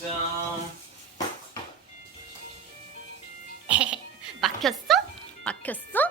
짠. 막혔어? 막혔어?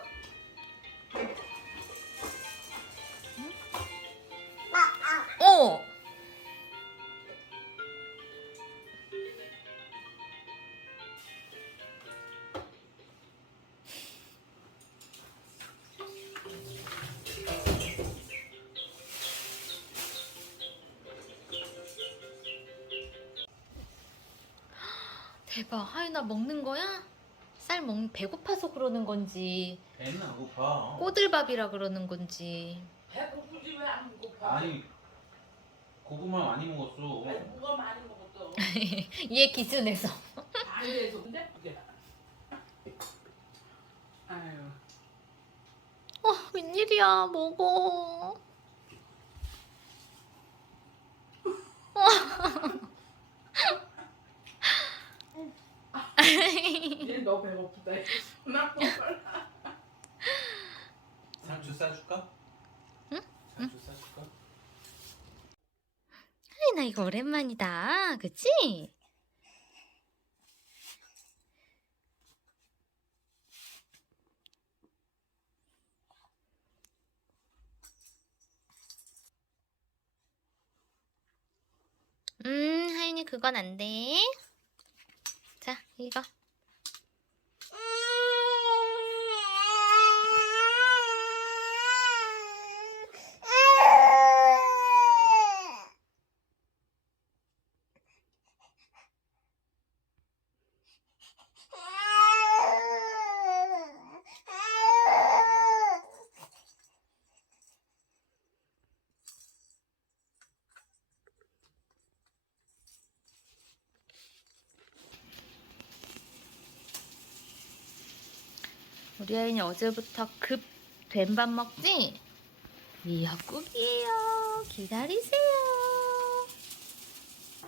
대박, 하윤아 먹는 거야? 쌀 먹, 배고파서 그러는 건지, 배는 안 고파. 꼬들밥이라 그러는 건지. 배고프지 왜 안 고파? 아니 고구마 많이 먹었어. 왜 뭐가 많이 먹었어? 얘 기준에서. 안 돼서 근데. 아유. 어, 웬일이야, 먹어. 얘너 배고프다. 나 먹을라. 상추 싸줄까? 응? 상추 싸줄까? 나 이거 오랜만이다. 그치? 음, 하윤이 그건 안 돼. 자, 이거. 우리 아이는 어제부터 급 된 밥 먹지? 미역국이에요. 기다리세요.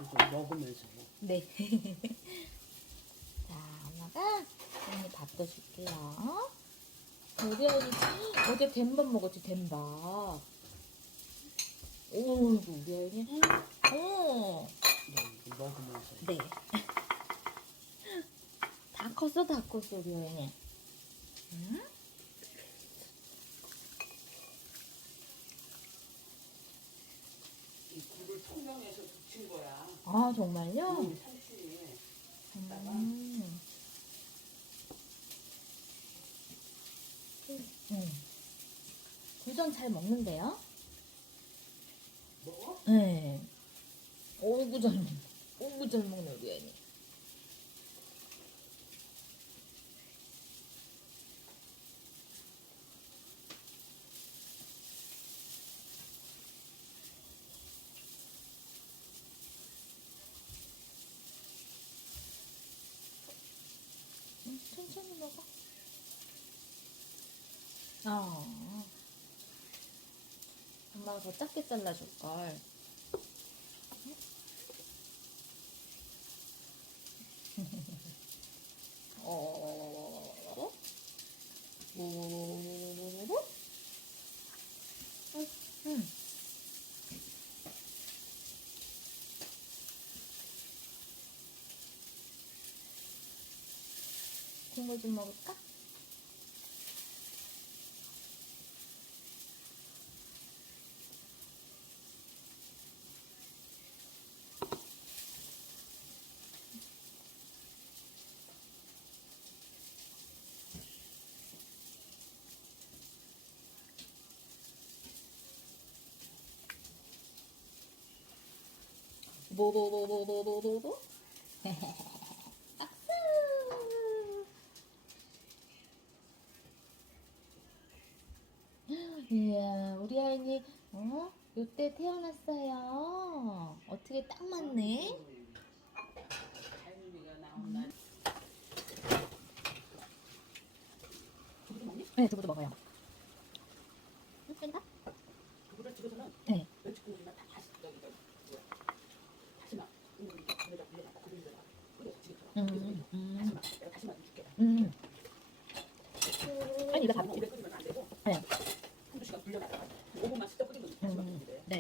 이거 먹으면서. 네. 자, 엄마가 언니 밥도 줄게요. 우리 아이는 어제 된밥 먹었지, 된밥. 오, 이거 우리 아이는. 오, 이거 먹으면서. 네. 다 컸어, 다 컸어, 우리 아이는. 응? 이 굴을 통영에서 붙인 거야. 아, 정말요? 응, 상추에. 음. 음. 굴전 잘 먹는데요? 먹어? 네. 어이구 잘 먹네. 어이구 잘 먹네 우리 애니. 응, 천천히 먹어. 어. 엄마가 더 작게 잘라줄 걸. 어. 오. 응. 국물 좀 먹을까? 박수! 이야 우리 아이니 어? 요때 태어났어요. 어떻게 딱 맞네. 네 두부도 먹어요. 뺀다? 그거를 찍어서는 네. 왜 찍고 있나 다 다시 여기 여기 뭐야. 다시 막 이거 이렇게 그래다 그래다 그래다 그래 찍어. 음, 음. 음. 아니 이거 다 오래 끓이면 안 되고. 네. 한두 시간 불려놨다가 5분만 슬쩍 끓이면 음. 네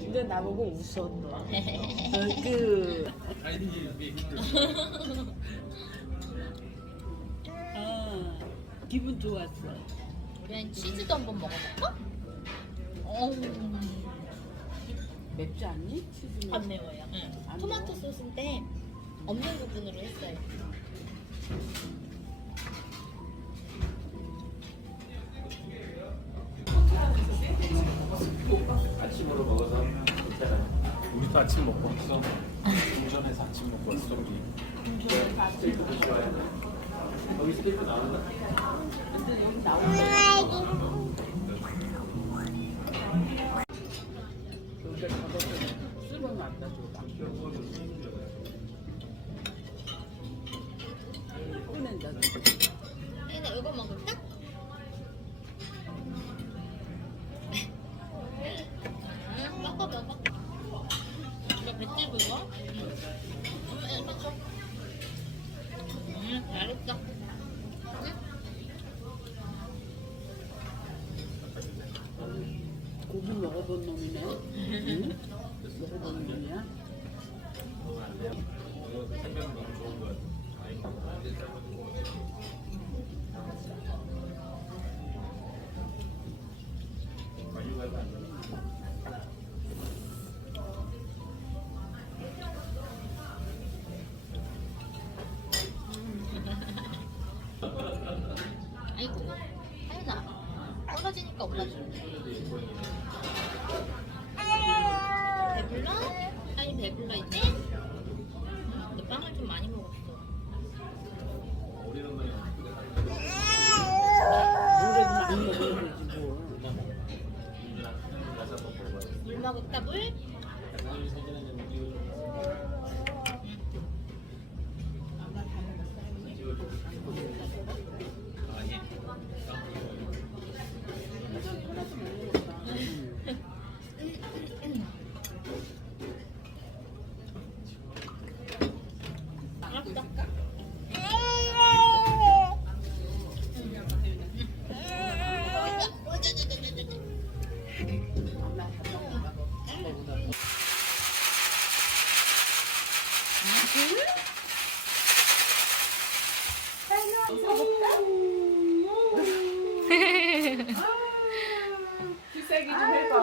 근데 나보고 웃었어. 그. 아, 기분 좋았어. 우리 치즈도 한번 먹어볼까? 어, 맵지 않니? 치즈는? 안 매워요. 안 토마토 매워? 소스인데 없는 부분으로 했어요. 우리도 아침 먹고 왔어. 운전해서 아침 먹고 왔어 우리. 여기 나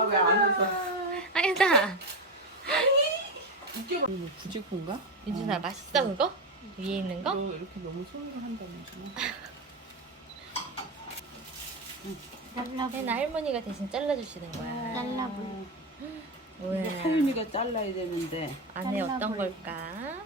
왜안 웃어? 아니다. 이게 뭐 부직포인가? 윤준아 맛있어 그거? 위에 있는 거? 너 이렇게 너무 손으로 한다면서. 혜나 할머니가 대신 잘라주시는 거야. 잘라볼. 우와. 하윤이가 잘라야 되는데. 안에 어떤 걸까?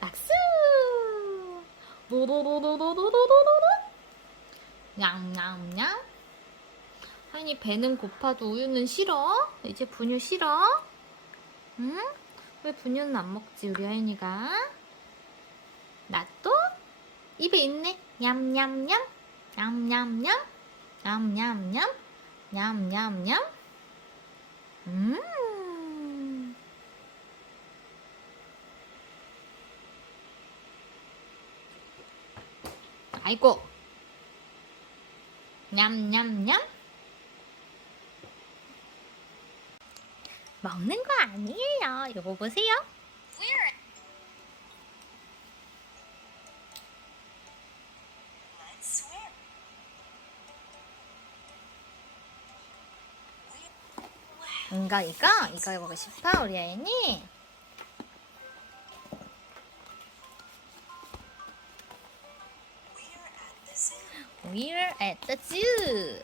박수! 노도도도도도도도도 냠냠냠 하인이 배는 고파도 우유는 싫어? 이제 분유 싫어? 응? 왜 분유는 안 먹지 우리 하인이가? 나 또? 입에 있네. 냠냠냠. 냠냠냠. 냠냠냠. 냠냠냠. 음. 아이고. 냠냠냠. 먹는 거 아니에요. 이거 보세요. 이거 이거 이거 먹고 싶어 우리 아이니 We're at the zoo.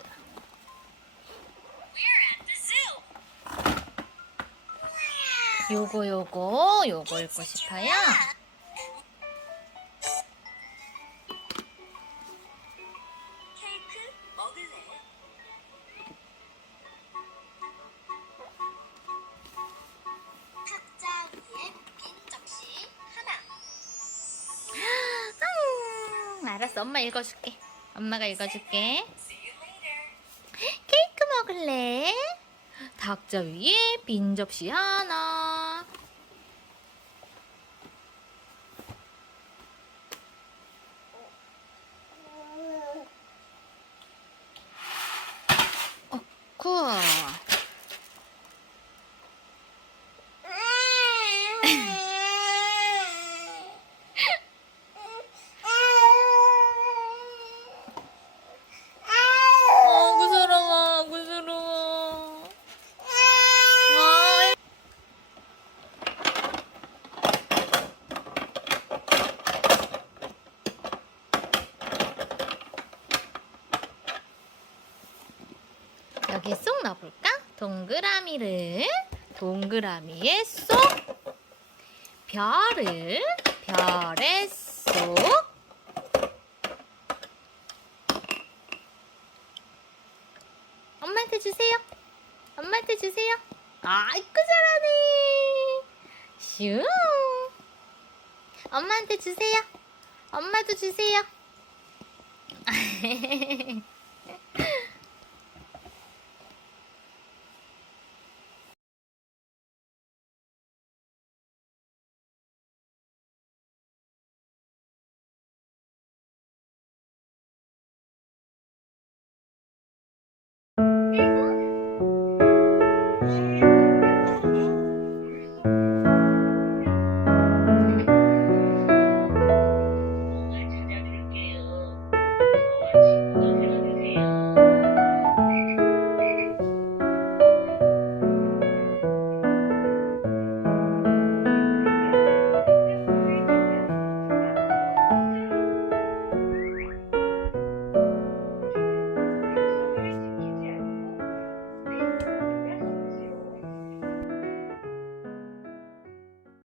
요거 요거 요거 읽고 싶어요. 알았어, 엄마 읽어줄게. 엄마가 읽어줄게. 케이크 먹을래? 탁자 위에 빈 접시 하나. 어, 굿. 어, 구스러워, 구스러워. 아, 여기 쏙 넣어볼까? 동그라미를 동그라미에 쏙 별을 별에 쏙 엄마한테 주세요. 엄마한테 주세요. 아이고 잘하네. 슝. 엄마한테 주세요. 엄마도 주세요. Bye.